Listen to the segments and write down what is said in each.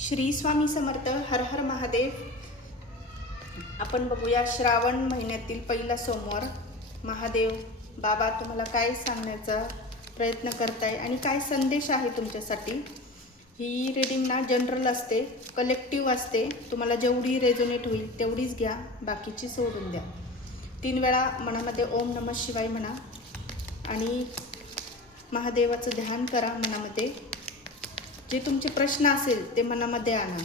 श्री स्वामी समर्थ. हर हर महादेव. आपण बघूया श्रावण महिन्यातील पहिला सोमवार. महादेव बाबा तुम्हाला काय सांगण्याचा प्रयत्न करताय आणि काय संदेश आहे तुमच्यासाठी. ही रीडिंग ना जनरल असते, कलेक्टिव्ह असते. तुम्हाला जेवढी रेझोनेट होईल तेवढीच घ्या, बाकीची सोडून द्या. 3 वेळा मनामध्ये ओम नमः शिवाय म्हणा आणि महादेवाचं ध्यान करा मनामध्ये. जे तुमचे प्रश्न असेल ते मनामध्ये आणा.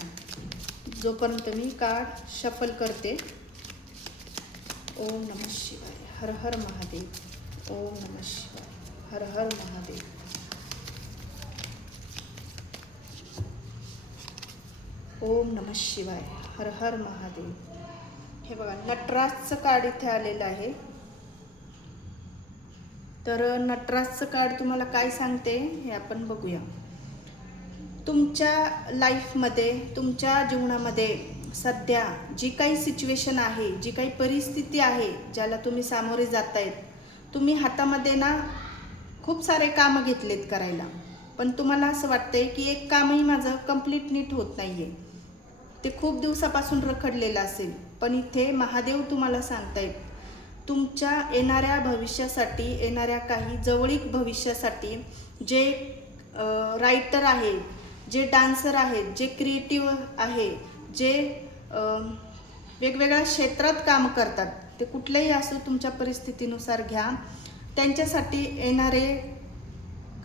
जोपर्यंत मी कार्ड शफल करते. ओम नमः शिवाय. हर हर महादेव. ओम नमः शिवाय. हर हर महादेव. ओम नमः शिवाय. हर हर महादेव. हे बघा, नटराजचं कार्ड इथे आलेलं आहे. तर नटराजचं कार्ड तुम्हाला काय सांगते हे आपण बघूया. तुमच्या लाईफमध्ये, तुमच्या जीवनामध्ये सध्या जी काही सिच्युएशन आहे, जी काही परिस्थिती आहे, ज्याला तुम्ही सामोरे जातायत, तुम्ही हातामध्ये ना खूप सारे कामं घेतलेत करायला, पण तुम्हाला असं वाटतंय की एक कामही माझं कंप्लीट नीट होत नाही आहे. ते खूप दिवसापासून रखडलेलं असेल, पण इथे महादेव तुम्हाला सांगतायत तुमच्या येणाऱ्या भविष्यासाठी, येणाऱ्या काही जवळीक भविष्यासाठी जे रायटर आहेत, जे डान्सर आहेत, जे क्रिएटिव्ह आहे, जे वेगवेगळ्या क्षेत्रात काम करतात, ते कुठलेही असो तुमच्या परिस्थितीनुसार घ्या. त्यांच्यासाठी येणारे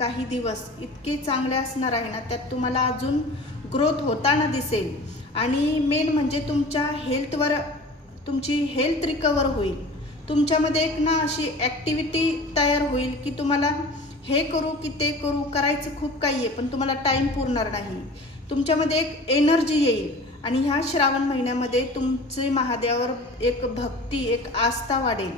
काही दिवस इतके चांगले असणार आहे ना, त्यात तुम्हाला अजून ग्रोथ होताना दिसेल. आणि मेन म्हणजे तुमच्या हेल्थवर, तुमची हेल्थ रिकवर होईल. तुमच्यामध्ये एक ना अशी ॲक्टिव्हिटी तयार होईल की तुम्हाला हे करू की ते करू, करायचं खूप काही आहे, पण तुम्हाला टाईम पुरणार नाही. तुमच्यामध्ये एक एनर्जी येईल आणि ह्या श्रावण महिन्यामध्ये तुमचे महादेवावर एक भक्ती, एक आस्था वाढेल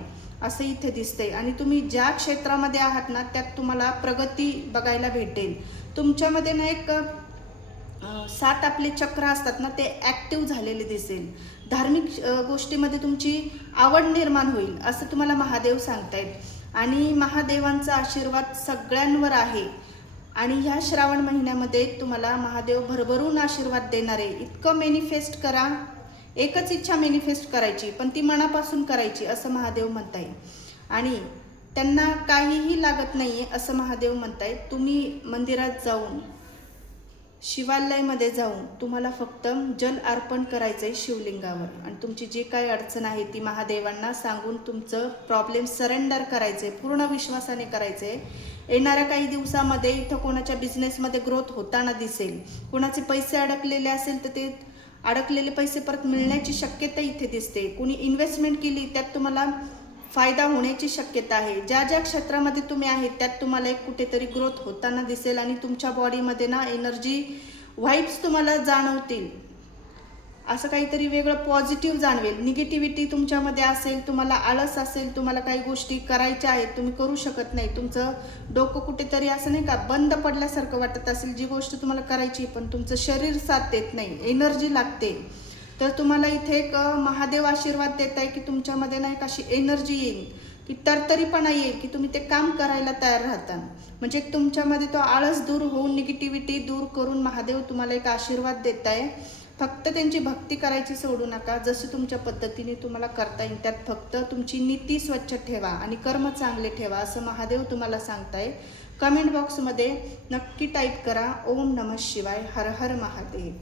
असं इथे दिसतंय. आणि तुम्ही ज्या क्षेत्रामध्ये आहात ना, त्यात तुम्हाला प्रगती बघायला भेटेल. तुमच्यामध्ये ना एक 7 आपले चक्र असतात ना, ते ॲक्टिव्ह झालेले दिसेल. धार्मिक गोष्टीमध्ये तुमची आवड निर्माण होईल असं तुम्हाला महादेव सांगतायत. आणि महादेवांचा आशीर्वाद सगळ्यांवर आहे. आणि ह्या श्रावण महिन्यामध्ये तुम्हाला महादेव भरभरून आशीर्वाद देणार आहे. इतकं मॅनिफेस्ट करा. एकच इच्छा मॅनिफेस्ट करायची, पण ती मनापासून करायची असं महादेव म्हणताय. आणि त्यांना काहीही लागत नाही आहे असं महादेव म्हणताय. तुम्ही मंदिरात जाऊन, शिवालयामध्ये जाऊन तुम्हाला फक्त जल अर्पण करायचं आहे शिवलिंगावर. आणि तुमची जी काही अडचण आहे ती महादेवांना सांगून तुमचं प्रॉब्लेम सरेंडर करायचं आहे, पूर्ण विश्वासाने करायचं आहे. येणाऱ्या काही दिवसामध्ये इथं कोणाच्या बिझनेसमध्ये ग्रोथ होताना दिसेल. कोणाचे पैसे अडकलेले असेल तर ते अडकलेले पैसे परत मिळण्याची शक्यता इथे दिसते. कोणी इन्व्हेस्टमेंट केली त्यात तुम्हाला फायदा होण्याची शक्यता आहे. ज्या ज्या क्षेत्रामध्ये तुम्ही आहेत त्यात तुम्हाला एक कुठेतरी ग्रोथ होताना दिसेल. आणि तुमच्या बॉडीमध्ये ना एनर्जी व्हाईब्स तुम्हाला जाणवतील. असं काहीतरी वेगळं पॉझिटिव्ह जाणवेल. निगेटिव्हिटी तुमच्यामध्ये असेल, तुम्हाला आळस असेल, तुम्हाला काही गोष्टी करायच्या आहेत, तुम्ही करू शकत नाही, तुमचं डोकं कुठेतरी असं नाही का बंद पडल्यासारखं वाटत असेल, जी गोष्ट तुम्हाला करायची पण तुमचं शरीर साथ देत नाही, एनर्जी लागते, तर तुम्हाला इथे एक महादेव आशीर्वाद देत आहे की तुमच्यामध्ये ना एक अशी एनर्जी येईल की तरतरीपणा येईल की तुम्ही ते काम करायला तयार राहता. म्हणजे तुमच्यामध्ये तो आळस दूर होऊन, निगेटिव्हिटी दूर करून महादेव तुम्हाला एक आशीर्वाद देत आहे. फक्त त्यांची भक्ती करायची सोडू नका. जसं तुमच्या पद्धतीने तुम्हाला करता येईल त्यात फक्त तुमची नीती स्वच्छ ठेवा आणि कर्म चांगले ठेवा असं महादेव तुम्हाला सांगताय. कमेंट बॉक्समध्ये नक्की टाईप करा ओम नमः शिवाय. हर हर महादेव.